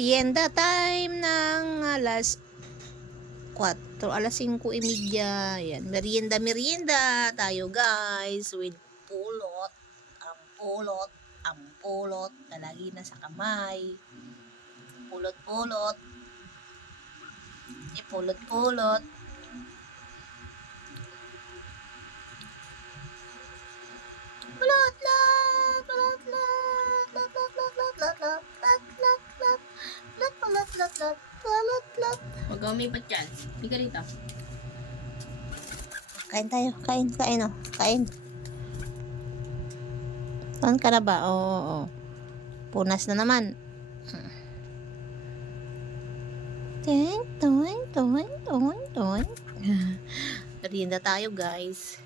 Merienda time ng alas 5:30. Yan, merienda tayo guys with pulot. Ang pulot, talagi na sa kamay. Pulot-pulot. Ipulot-pulot. Huwag kang umipat dyan. Hindi ka dito. Kain tayo. Kain. Kain. Saan ka na ba? Oo. Punas na naman. Toing. Merienda tayo guys.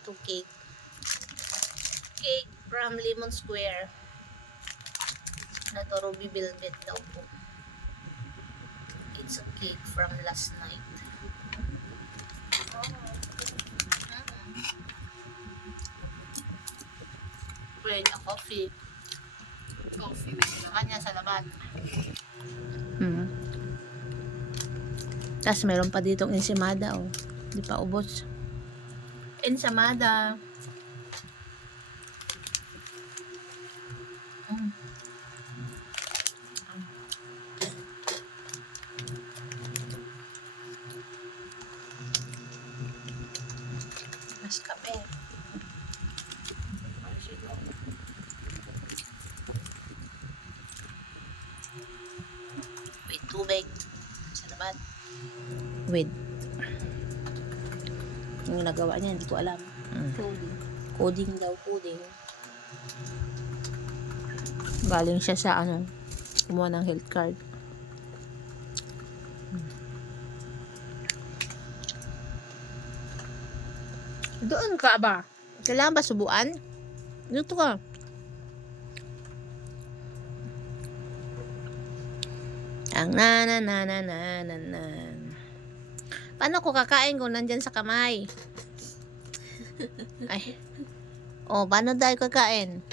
Ito cake. Cake from Lemon Square. Ito Ruby Velvet daw po. It's a cake from last night. Bread, a coffee. Coffee with Kanya sa laban. Tapos meron pa ditong ensimada, oh. Di pa ubos. Ensamada. Mas kape. With tubig. Sa laban. With. Yung nagawa niya, hindi ko alam. Coding daw. Galing siya sa kumuha ng health card. Doon ka ba? Kailangan ba subuan? Dito ka. Ang na. Paano ko kakain kung nandyan sa kamay? Ay. Oh, paano dahil kakain?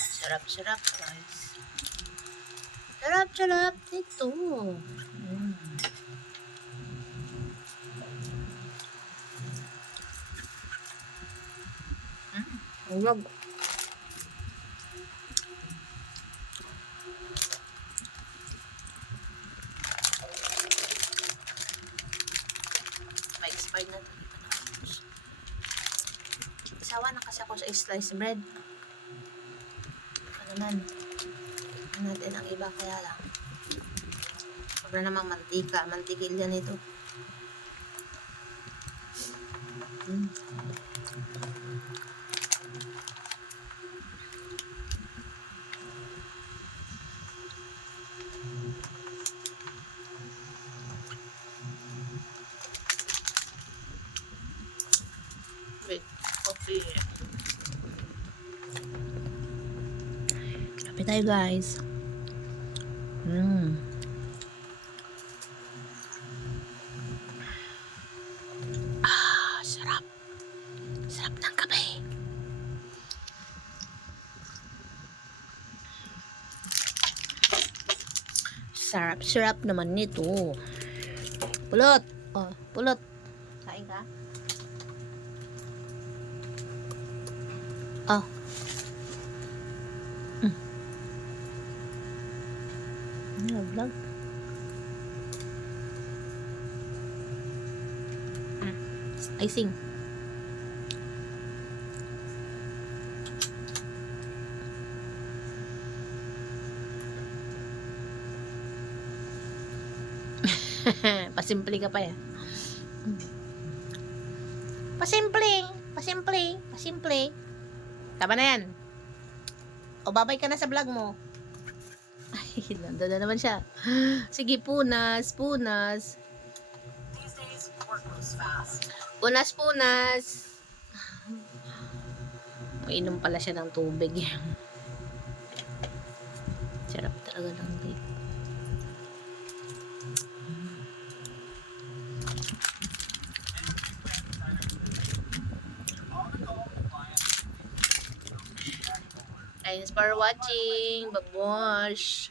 Sarap guys. Sarap ito. Ulog. May expired na ito. Isawa na kasi ako sa sliced bread. Ano naman? Natin ang iba kaya lang. Sobra namang mantika. Mantikil yan ito. Wait, coffee. Kape tayo guys. Sarap. Sarap ng kape. Sarap naman nito. Pulot. Oh, pulot. Kain ka? Oh. Vlog. Icing. Pasimple ka pa yan. Pasimple. Tama na yan. O babay ka na sa vlog mo. Ay, nandun na naman siya. Sige, punas. Punas. Mainom pala siya ng tubig. Sarap talaga ng cake. Thanks for watching. Babush.